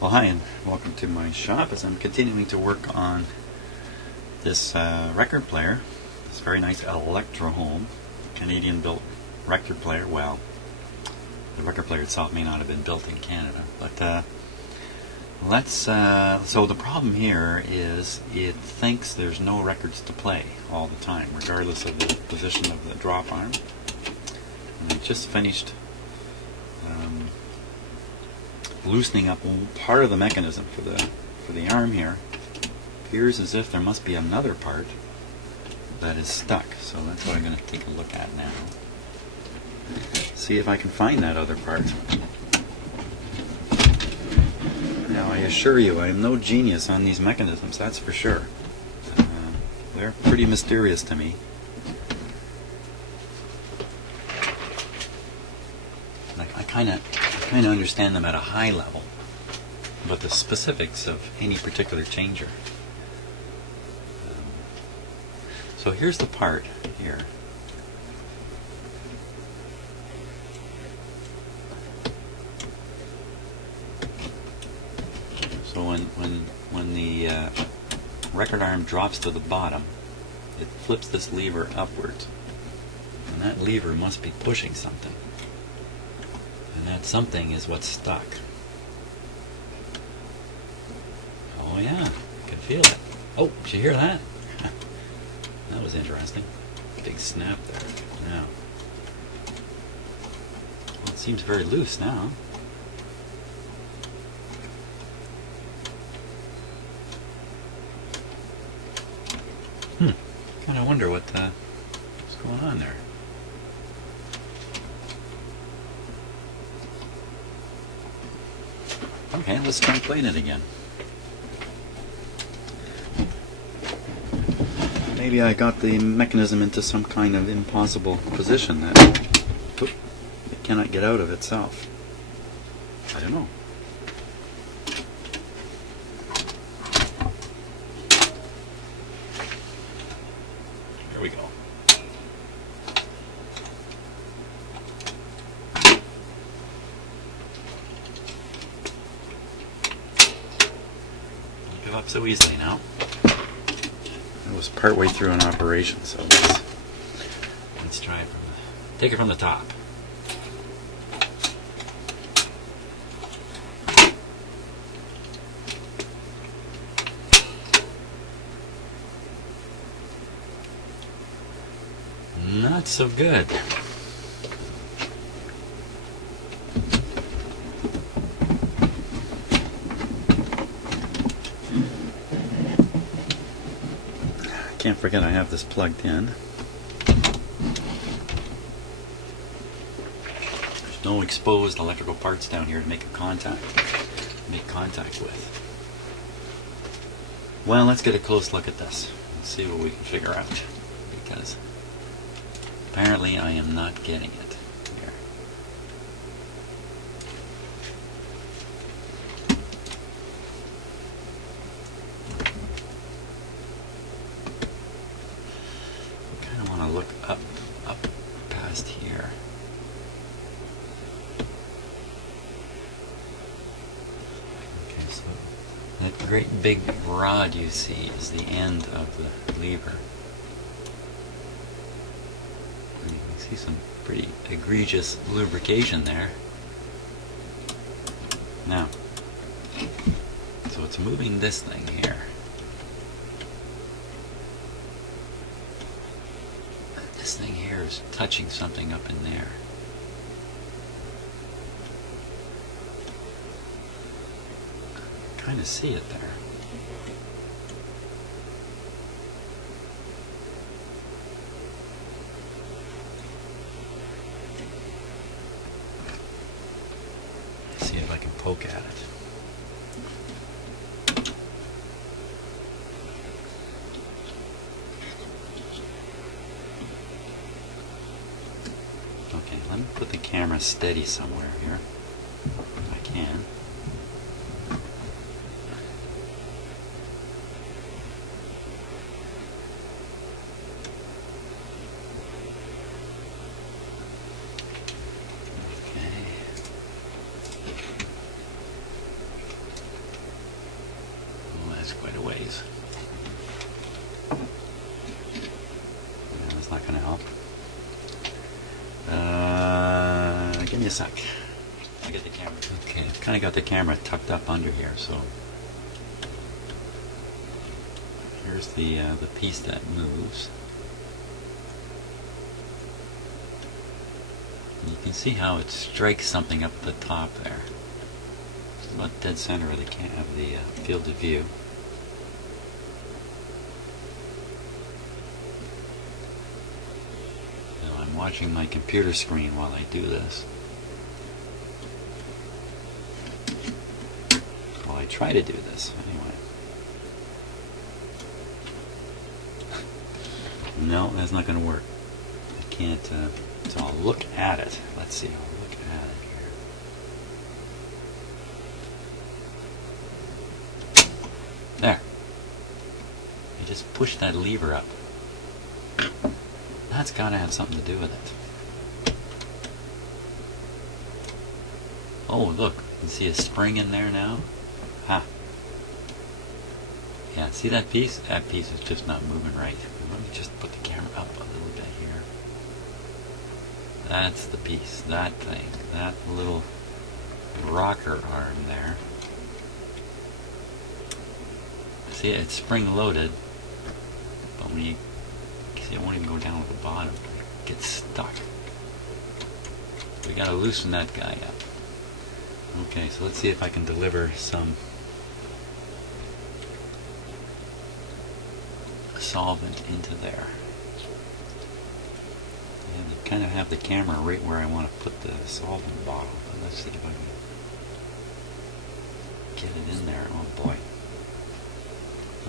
Well, hi, and welcome to my shop as I'm continuing to work on this record player, this very nice Electrohome, Canadian-built record player. Well, the record player itself may not have been built in Canada, but so the problem here is it thinks there's no records to play all the time, regardless of the position of the drop arm. And I just finished loosening up part of the mechanism for the arm here. Appears as if there must be another part that is stuck, so that's what I'm going to take a look at now. See if I can find that other part. Now, I assure you, I am no genius on these mechanisms, that's for sure. They're pretty mysterious to me. I kind of understand them at a high level, but the specifics of any particular changer. So here's the part here. So when the record arm drops to the bottom, it flips this lever upwards, and that lever must be pushing something. And that something is what's stuck. Oh yeah, I can feel it. Oh, did you hear that? That was interesting. Big snap there. Now, well, it seems very loose now. Kind of wonder what's going on there. Okay, let's try playing it again. Maybe I got the mechanism into some kind of impossible position that it cannot get out of itself. I don't know. Here we go. Give up so easily now. It was partway through an operation, so let's try it take it from the top. Not so good. Can't forget I have this plugged in. There's no exposed electrical parts down here to make contact with. Well, let's get a close look at this and see what we can figure out, because apparently I am not getting it here. Look up past here. Okay, so that great big rod you see is the end of the lever. And you can see some pretty egregious lubrication there. Now, so it's moving this thing here. This thing here is touching something up in there. I kind of see it there. Let's see if I can poke at it. Okay, let me put the camera steady somewhere here, if I can. Okay. It's quite a ways. Yeah, that's not going to help. Give me a sec. I get the camera. Okay, I've kind of got the camera tucked up under here, so here's the piece that moves. And you can see how it strikes something up the top there. It's about dead center of the field of view. Now I'm watching my computer screen while I do this. While I try to do this, anyway. No, that's not going to work. I can't. So I'll look at it. Let's see. I'll look at it here. There. I just push that lever up. That's got to have something to do with it. Oh, look. You can see a spring in there now. Ha. Yeah, see that piece? That piece is just not moving right. Let me just put the camera up a little bit here. That's the piece, that thing, that little rocker arm there. See, it's spring loaded, but when you see, it won't even go down to the bottom. It gets stuck. We gotta loosen that guy up. Okay, so let's see if I can deliver some solvent into there. And I kind of have the camera right where I want to put the solvent bottle. But let's see if I can get it in there. Oh boy.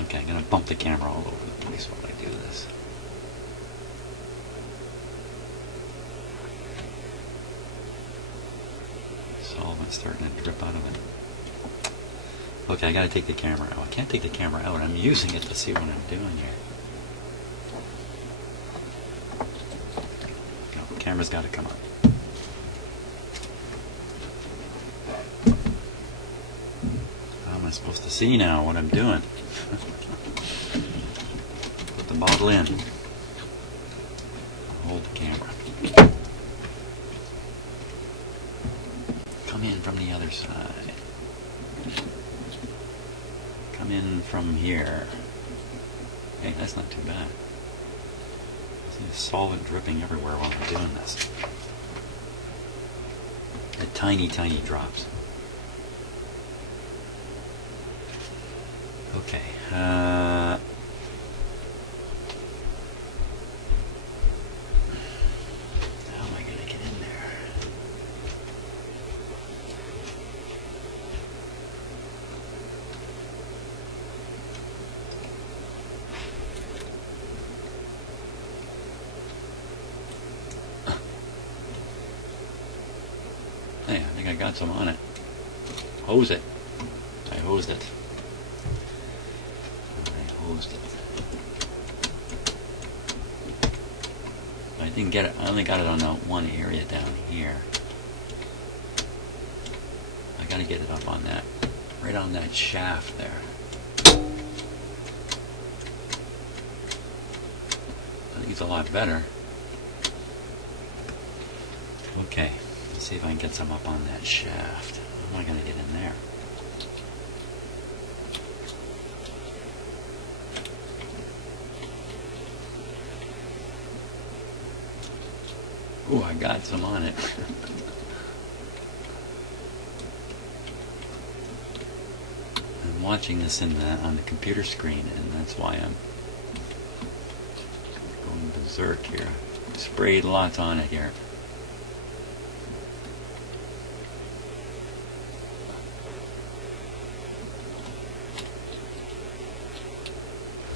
Okay, I'm going to bump the camera all over the place while I do this. Solvent's starting to drip out of it. Okay, I got to take the camera out. I can't take the camera out. I'm using it to see what I'm doing here. No, the camera's got to come up. How am I supposed to see now what I'm doing? Put the bottle in. Hold the camera. Come in from the other side. Come in from here. Hey, that's not too bad. See the solvent dripping everywhere while I'm doing this. At tiny, tiny drops. Okay. How am I going to get in there? Hey, I think I got some on it. Hose it. I hosed it. I didn't get it. I only got it on that one area down here. I gotta get it up on that, right on that shaft there. I think it's a lot better. Okay, let's see if I can get some up on that shaft. How am I gonna get in there? Ooh, I got some on it. I'm watching this on the computer screen, and that's why I'm going berserk here. Sprayed lots on it here.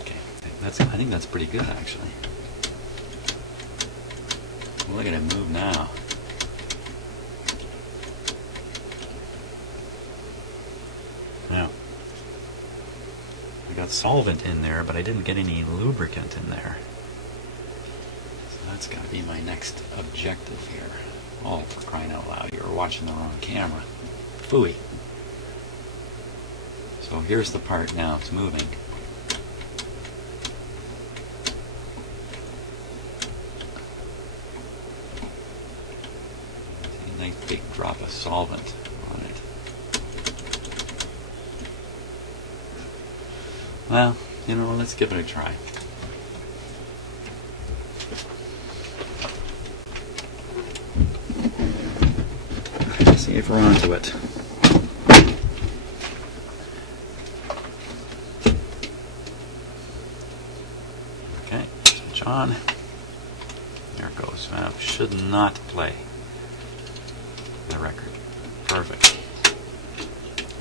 Okay, I think that's pretty good actually. Look at it move now. Now, I got solvent in there, but I didn't get any lubricant in there. So that's got to be my next objective here. Oh, for crying out loud, you were watching the wrong camera. Phooey. So So here's the part now, it's moving. A nice big drop of solvent on it. Well, you know, let's give it a try. See if we're onto it. Okay, switch on. There it goes. Should not play the record. Perfect.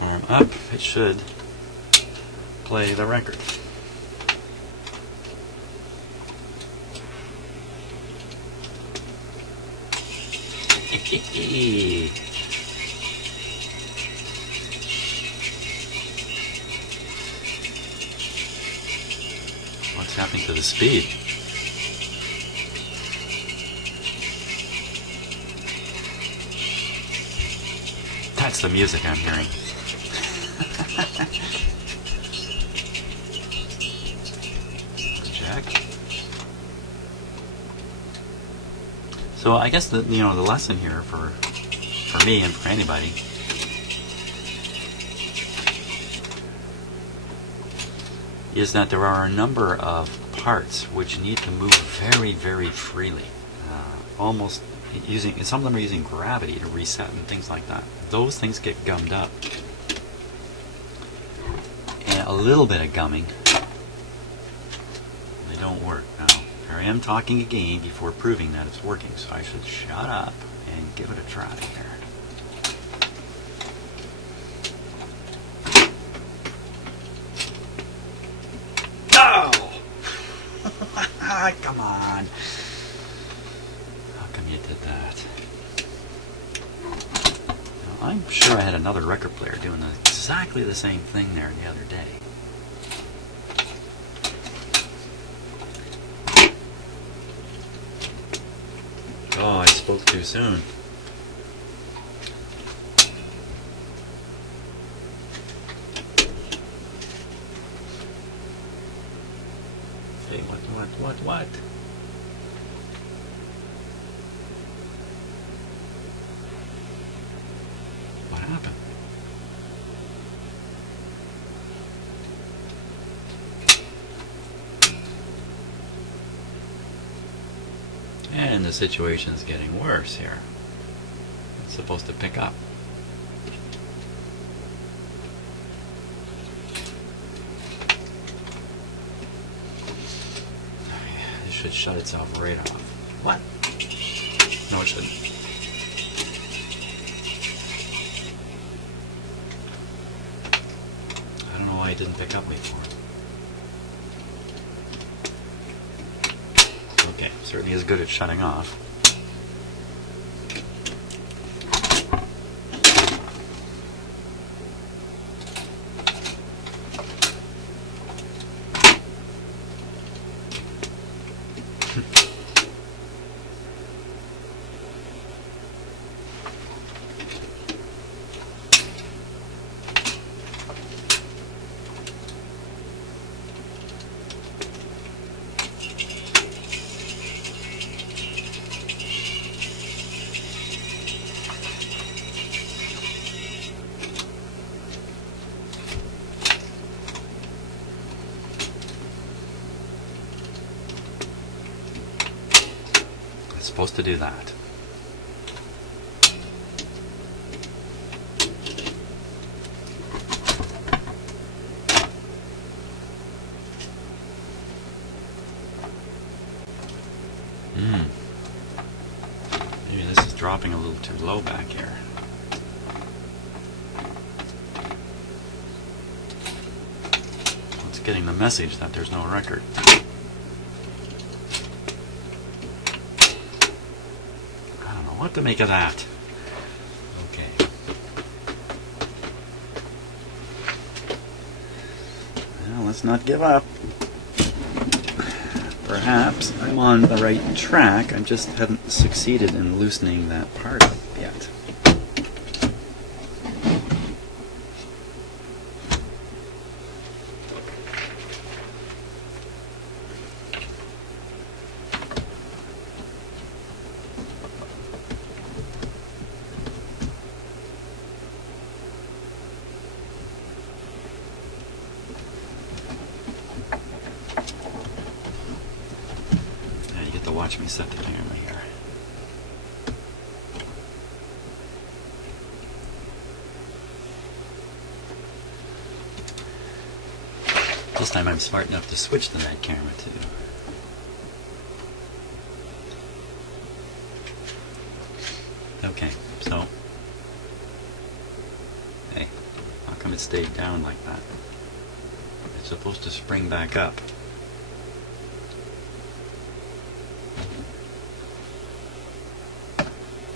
Arm up. It should play the record. What's happening to the speed? That's the music I'm hearing. Jack. So I guess the lesson here for me and for anybody is that there are a number of parts which need to move very, very freely, almost using. Some of them are using gravity to reset and things like that. Those things get gummed up, and a little bit of gumming, they don't work. Now, here I am talking again before proving that it's working, so I should shut up and give it a try here. Come on. How come you did that? Now, I'm sure I had another record player doing exactly the same thing there the other day. Oh, I spoke too soon. What? What happened? And the situation's getting worse here. It's supposed to pick up. Should shut itself right off. What? No, it shouldn't. I don't know why it didn't pick up before. Okay, certainly is good at shutting off. Supposed to do that. Maybe this is dropping a little too low back here. So it's getting the message that there's no record. What to make of that? Okay. Well, let's not give up. Perhaps I'm on the right track. I just haven't succeeded in loosening that part up yet. watch me set the camera here. This time I'm smart enough to switch to that camera too. Okay, so, hey, how come it stayed down like that? It's supposed to spring back up.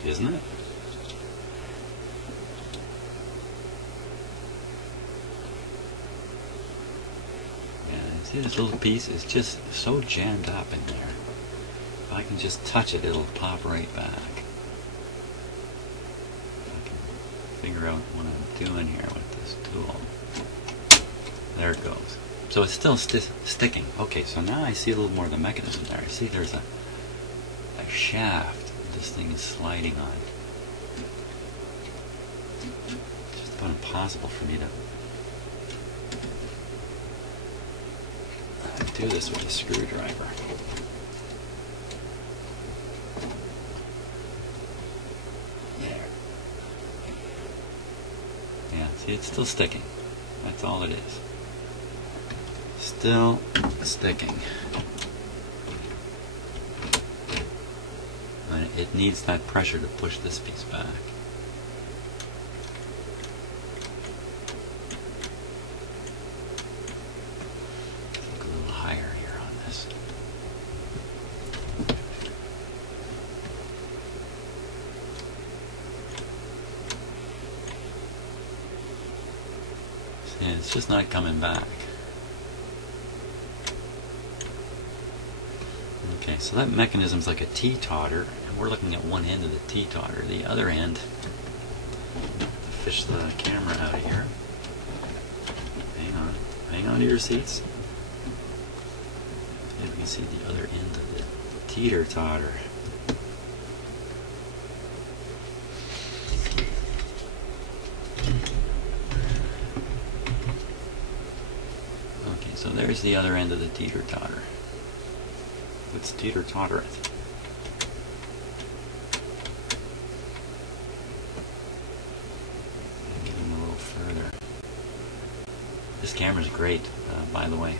Isn't it? Yeah, see this little piece is just so jammed up in there. If I can just touch it, it'll pop right back. Figure out what I'm doing here with this tool. There it goes. So it's still sticking. Okay, so now I see a little more of the mechanism there. I see there's a shaft this thing is sliding on. It's just about impossible for me to do this with a screwdriver. See, it's still sticking. That's all it is. Still sticking. And it needs that pressure to push this piece back. Look a little higher here on this. See, it's just not coming back. Okay, so that mechanism's like a T-totter, and we're looking at one end of the T-totter. The other end, fish the camera out of here. Hang on to your seats. Yeah, we can see the other end of the teeter-totter. Okay, so there's the other end of the teeter-totter. Let's teeter-totter it. Get in a little further. This camera's great, by the way.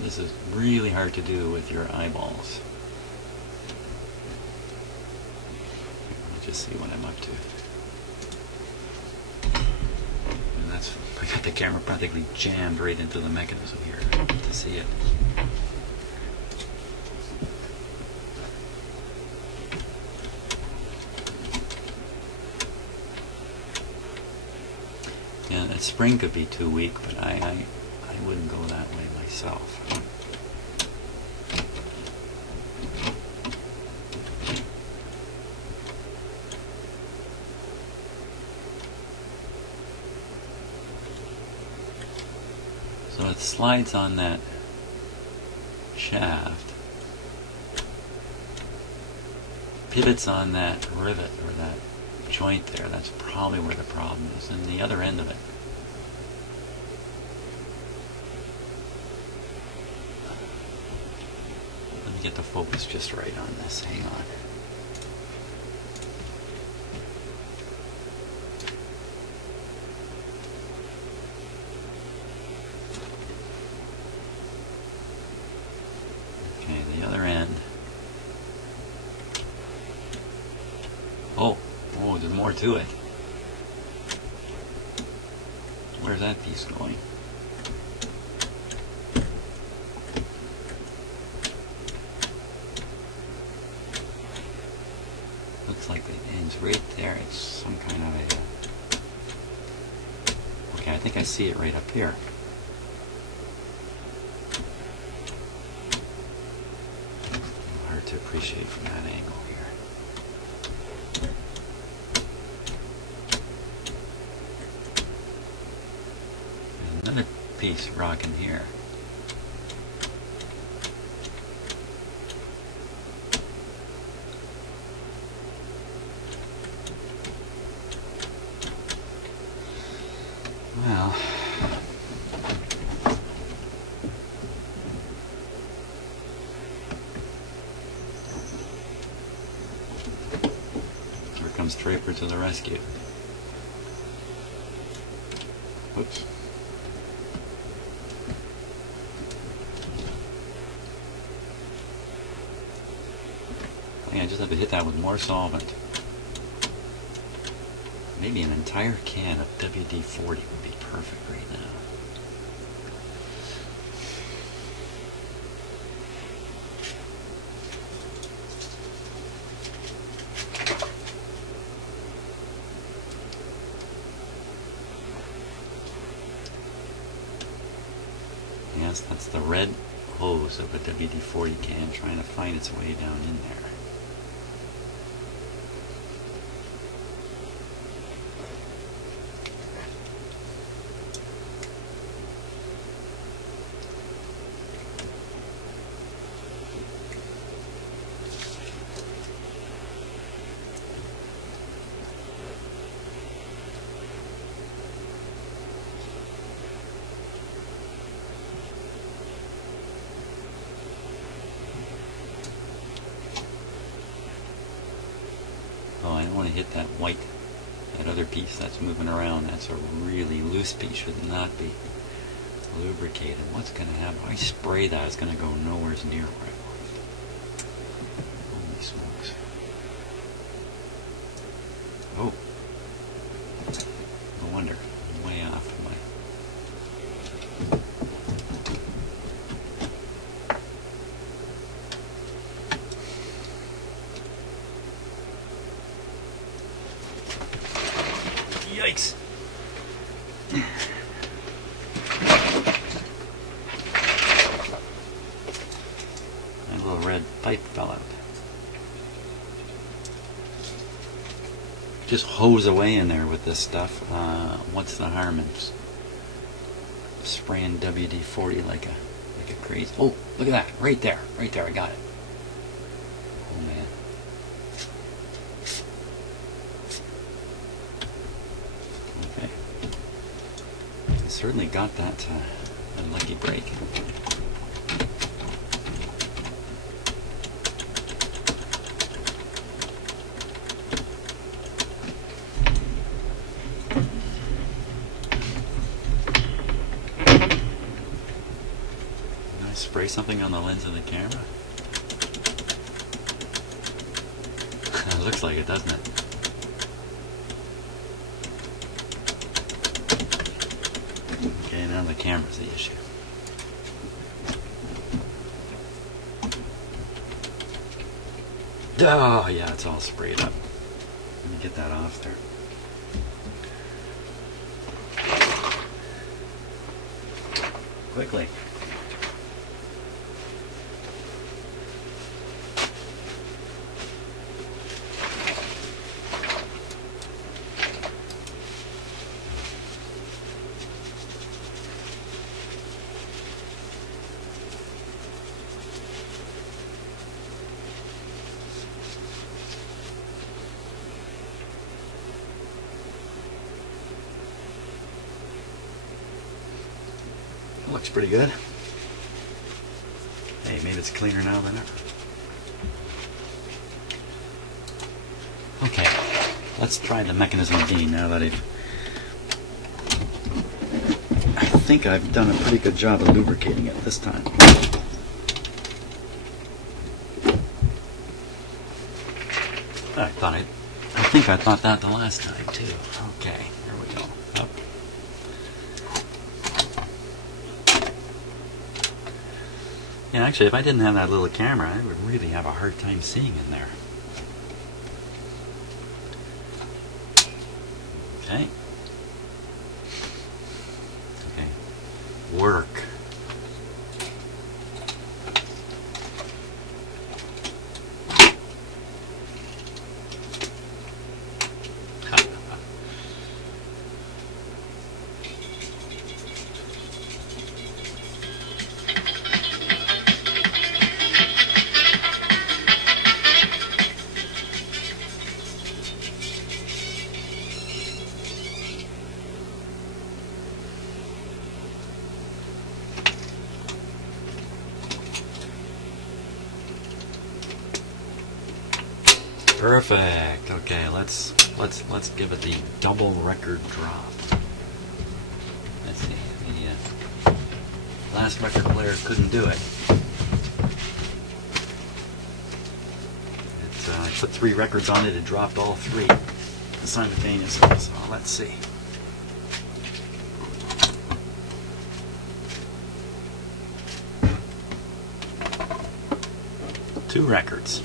This is really hard to do with your eyeballs. Let me just see what I'm up to. And I got the camera practically jammed right into the mechanism here to see it. Yeah, that spring could be too weak, but I wouldn't go that way myself. So it slides on that shaft, pivots on that rivet or that joint there. That's probably where the problem is, and the other end of it. Let me get the focus just right on this. Hang on. Okay, the other end. Oh, there's more to it. Where's that piece going? Looks like it ends right there. It's some kind of a... Okay, I think I see it right up here. Hard to appreciate from that angle here. Another piece rocking here. Well, wiper to the rescue. Oops. I think I just have to hit that with more solvent. Maybe an entire can of WD-40 would be perfect right now. Yes, that's the red hose of a WD-40 can trying to find its way down in there. Oh, I don't want to hit that white, that other piece that's moving around. That's a really loose piece, should not be lubricated. What's going to happen? If I spray that, it's going to go nowhere near where I want it. Holy smokes. Oh. No wonder. I'm way off my... Yikes! My little red pipe fell out. Just hose away in there with this stuff. What's the harm in spraying WD-40 like a crazy? Oh, look at that! Right there, I got it. Oh man. Okay. I certainly got that a lucky break. Did I spray something on the lens of the camera? It looks like it, doesn't it? Okay, now the camera's the issue. Oh, yeah, it's all sprayed up. Let me get that off there. Quickly. Looks pretty good. Hey, maybe it's cleaner now than ever. Okay, let's try the mechanism again now that I think I've done a pretty good job of lubricating it this time. I think I thought that the last time too. Okay, here we go. Up. Yeah, actually, if I didn't have that little camera, I would really have a hard time seeing in there. Okay. Okay. Work. Perfect. Okay, let's let's give it the double record drop. Let's see. The last record player couldn't do it. I put 3 records on it. It dropped all 3 simultaneously. So let's see. 2 records.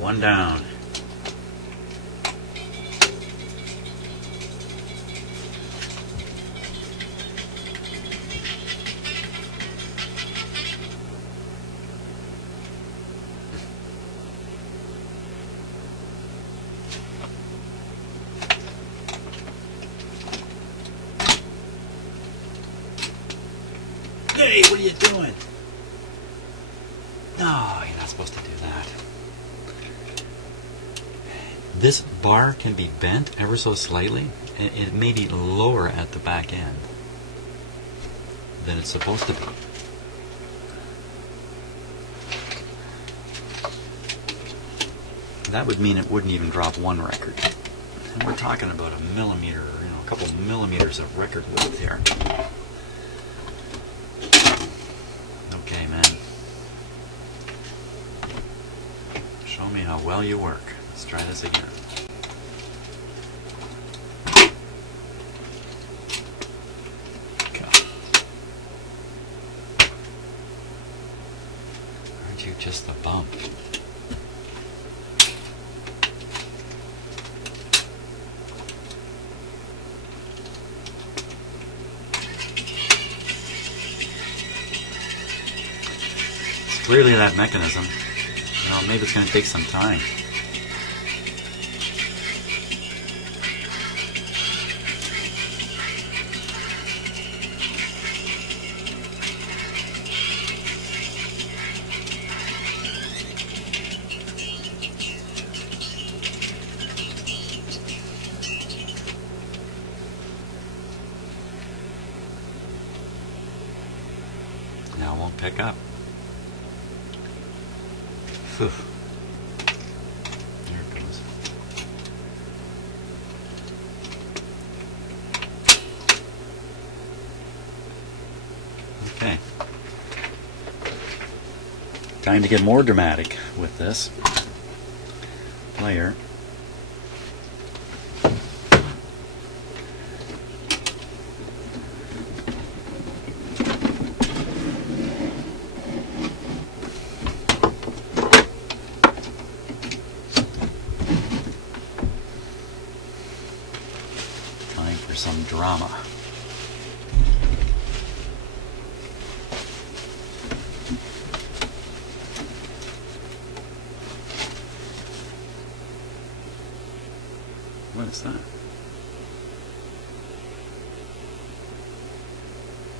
One down. Hey, what are you doing? No, you're not supposed to do that. This bar can be bent ever so slightly. It may be lower at the back end than it's supposed to be. That would mean it wouldn't even drop 1 record. And we're talking about a millimeter, a couple millimeters of record width here. Okay, man. Show me how well you work. Let's try this again. Okay. Aren't you just a bump? Clearly that mechanism, maybe it's going to take some time. Now it won't pick up. There it goes. Okay. Time to get more dramatic with this player. For some drama. What is that?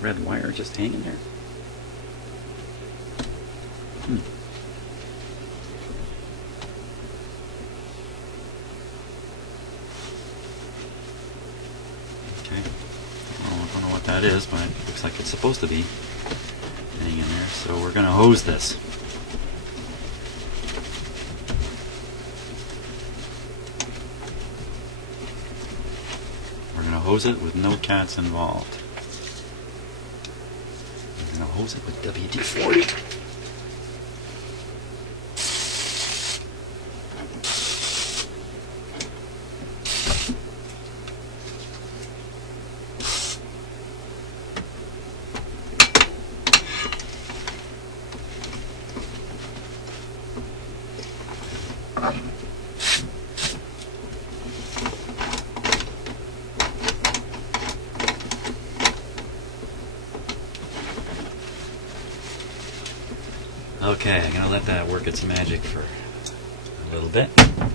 Red wire just hanging there. I don't know what that is, but it looks like it's supposed to be hanging in there. So we're going to hose this. We're going to hose it with no cats involved. We're going to hose it with WD-40. Okay, I'm going to let that work its magic for a little bit, and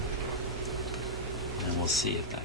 we'll see if that